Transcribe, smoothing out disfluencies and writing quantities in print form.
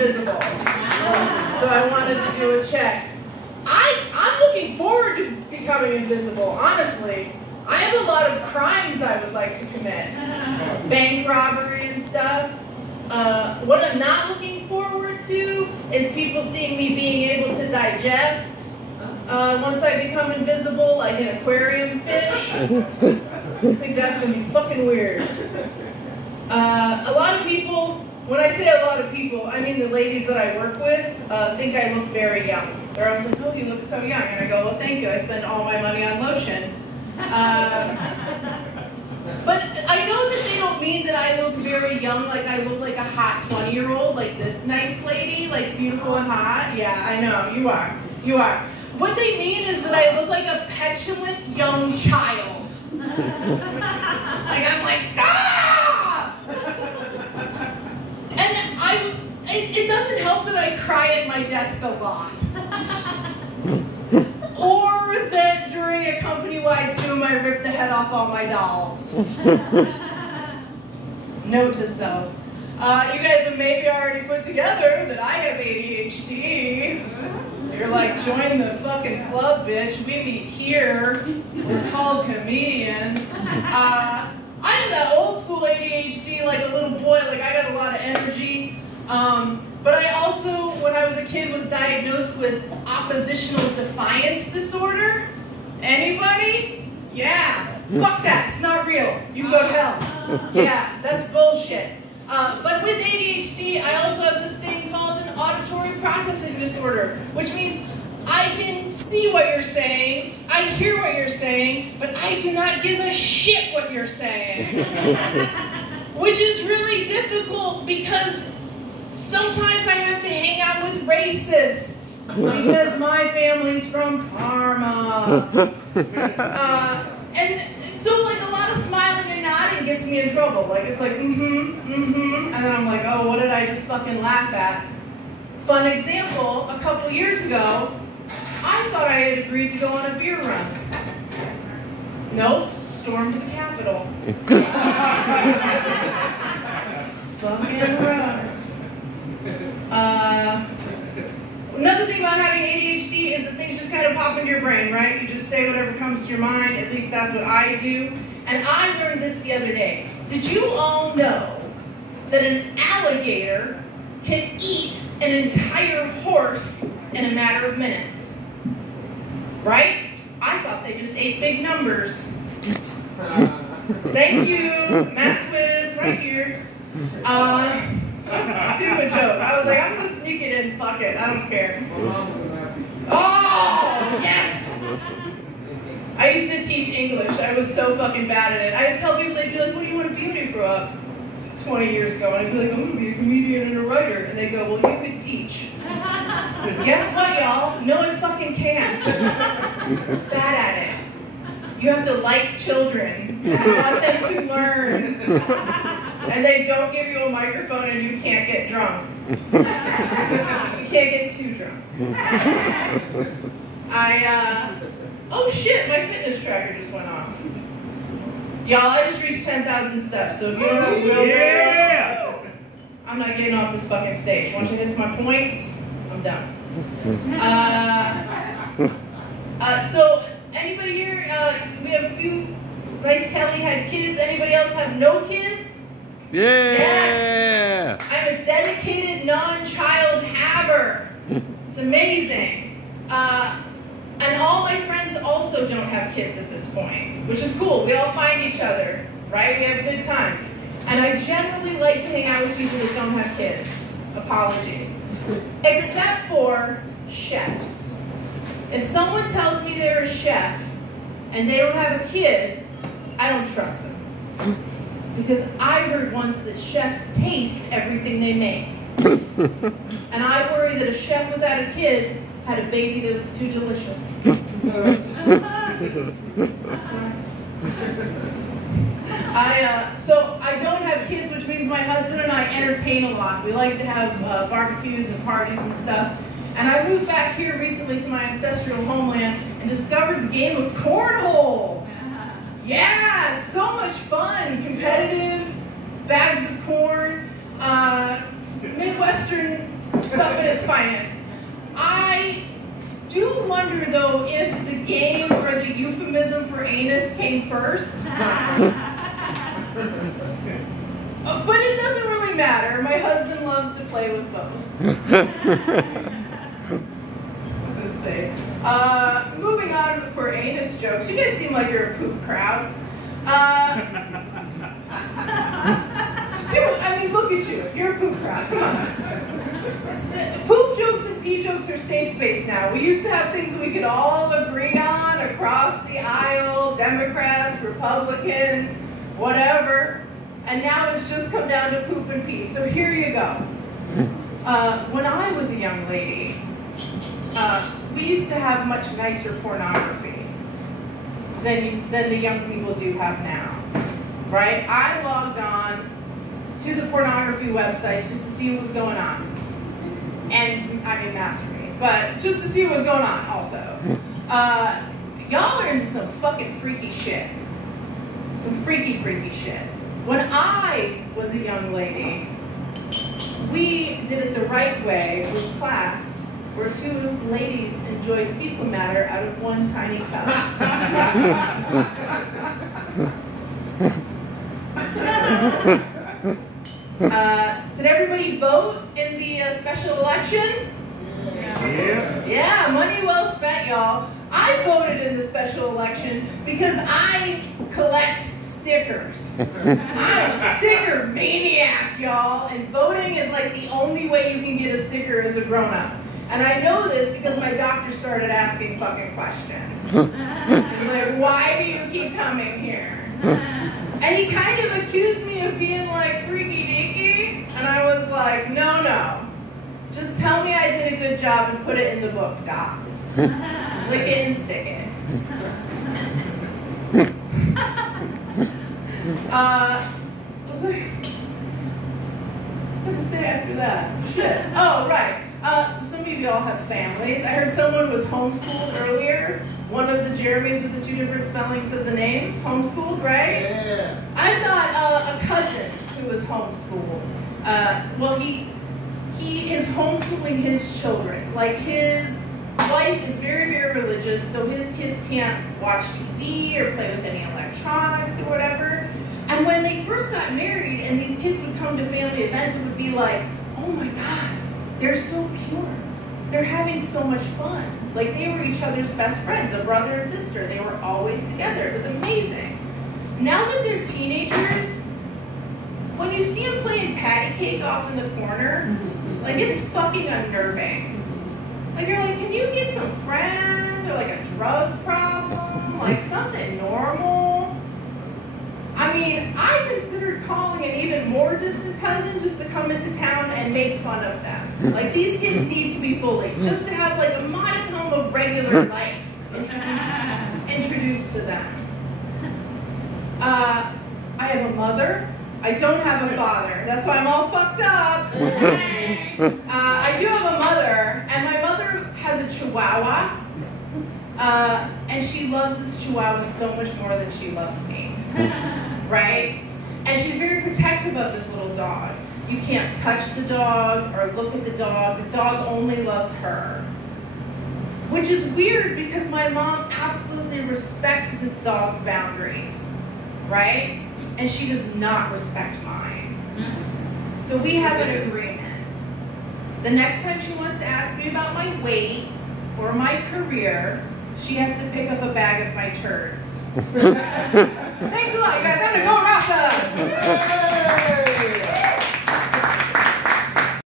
invisible. So I wanted to do a check. I'm looking forward to becoming invisible, honestly. I have a lot of crimes I would like to commit. Bank robbery and stuff. What I'm not looking forward to is people seeing me being able to digest. Once I become invisible, like an aquarium fish. I think that's going to be fucking weird. A lot of people, when I say a lot of people, I mean the ladies that I work with, think I look very young. They're always like, oh, you look so young. And I go, well, thank you. I spend all my money on lotion. But I know that they don't mean that I look very young, like I look like a hot 20-year-old, like this nice lady, like beautiful and hot. Yeah, I know, you are. You are. What they mean is that I look like a petulant young child. Like I'm like, ah! And it doesn't help that I cry at my desk a lot. Or that during a company-wide Zoom I ripped the head off all my dolls. Note to self. You guys have maybe already put together that I have ADHD. You're like, join the fucking club, bitch. We meet here. We're called comedians. I have that old school ADHD like a little boy. Like I got a lot of energy. But I also, when I was a kid, was diagnosed with oppositional defiance disorder. Anybody? Yeah. Fuck that. It's not real. You can go to hell. Yeah, that's bullshit. But with ADHD, I also have this thing called an auditory processing disorder, which means I can see what you're saying, I hear what you're saying, but I do not give a shit what you're saying. Which is really difficult because sometimes I have to hang out with racists because my family's from Parma. And so like a lot of smiling and nodding gets me in trouble. Like it's like, and then I'm like, oh, what did I just fucking laugh at? Fun example, a couple years ago, I thought I had agreed to go on a beer run. Nope, stormed the Capitol. Fucking run. Another thing about having ADHD is that things just kind of pop into your brain, right? You just say whatever comes to your mind. At least that's what I do. And I learned this the other day. Did you all know that an alligator can eat an entire horse in a matter of minutes? Right? I thought they just ate big numbers. Thank you. Math quiz right here. Stupid joke. I was like, I'm going to sneak it in. Fuck it. I don't care. Oh, yes! I used to teach English. I was so fucking bad at it. I would tell people, they'd be like, what do you want to be when you grow up? 20 years ago. And I'd be like, I'm going to be a comedian and a writer. And they'd go, well, you could teach. Guess what, y'all? No one fucking can. Bad at it. You have to like children. You want them to learn. And they don't give you a microphone and you can't get drunk. You can't get too drunk. Oh shit, my fitness tracker just went off. Y'all, I just reached 10,000 steps, so if you don't have a wheelbarrow, I'm not getting off this fucking stage. Once it hits my points, I'm done. So, anybody here, we have a few, nice Kelly had kids. Anybody else have no kids? Yeah! Yes. I'm a dedicated non-child haver. It's amazing. And all my friends also don't have kids at this point, which is cool. We all find each other, right? We have a good time. And I generally like to hang out with people that don't have kids. Apologies. Except for chefs. If someone tells me they're a chef and they don't have a kid, I don't trust them. Because I heard once that chefs taste everything they make. And I worry that a chef without a kid had a baby that was too delicious. So I don't have kids, which means my husband and I entertain a lot. We like to have barbecues and parties and stuff. And I moved back here recently to my ancestral homeland and discovered the game of cornhole. Yeah, so much fun. Competitive, bags of corn, Midwestern stuff at its finest. I do wonder, though, if the game or the euphemism for anus came first. But it doesn't really matter. My husband loves to play with both. Moving on for anus jokes. You guys seem like you're a poop crowd. I mean, look at you. You're a poop crowd. Come on. Poop jokes and pee jokes are safe space now. We used to have things that we could all agree on across the aisle, Democrats, Republicans, whatever. And now it's just come down to poop and pee. So here you go. When I was a young lady, we used to have much nicer pornography than the young people do have now, right? I logged on to the pornography websites just to see what was going on. And, I mean, masturbate, but just to see what was going on also. Y'all are into some fucking freaky shit. Some freaky shit. When I was a young lady, we did it the right way with class, where two ladies enjoyed fecal matter out of one tiny cup. Did everybody vote in the special election? Yeah, money well spent, y'all. I voted in the special election because I collect stickers. I'm a sticker maniac, y'all, and voting is like the only way you can get a sticker as a grown-up. And I know this because my doctor started asking fucking questions. He's like, why do you keep coming here? And he kind of accused me of being like freaky deaky, and I was like, no. Just tell me I did a good job and put it in the book, doc. Lick it and stick it. What was I going to say after that? Shit. Oh, right. So some of you all have families. I heard someone was homeschooled earlier. One of the Jeremys with the two different spellings of the names. Homeschooled, right? Yeah. I've got a cousin who is homeschooled. Well, he is homeschooling his children. Like, his wife is very, very religious, so his kids can't watch TV or play with any electronics or whatever. And when they first got married and these kids would come to family events, it would be like, oh my God, they're so pure. They're having so much fun. Like, they were each other's best friends, a brother and sister. They were always together. It was amazing. Now that they're teenagers, when you see them playing patty cake off in the corner, like, it's fucking unnerving. Like, you're like, can you get some friends or like a drug problem? Like, something normal? I mean, I considered calling an even more distant cousin just to come into town and make fun of them. Like, these kids need to be bullied just to have like a modicum of regular life introduced to them. I have a mother. I don't have a father. That's why I'm all fucked up. I do have a mother, and my mother has a chihuahua, and she loves this chihuahua so much more than she loves me, right? And she's very protective of this little dog. You can't touch the dog or look at the dog. The dog only loves her, which is weird because my mom absolutely respects this dog's boundaries, right? And she does not respect mine. So we have an agreement. The next time she wants to ask me about my weight or my career, she has to pick up a bag of my turds. Thanks a lot, you guys. I'm going to go Rossa!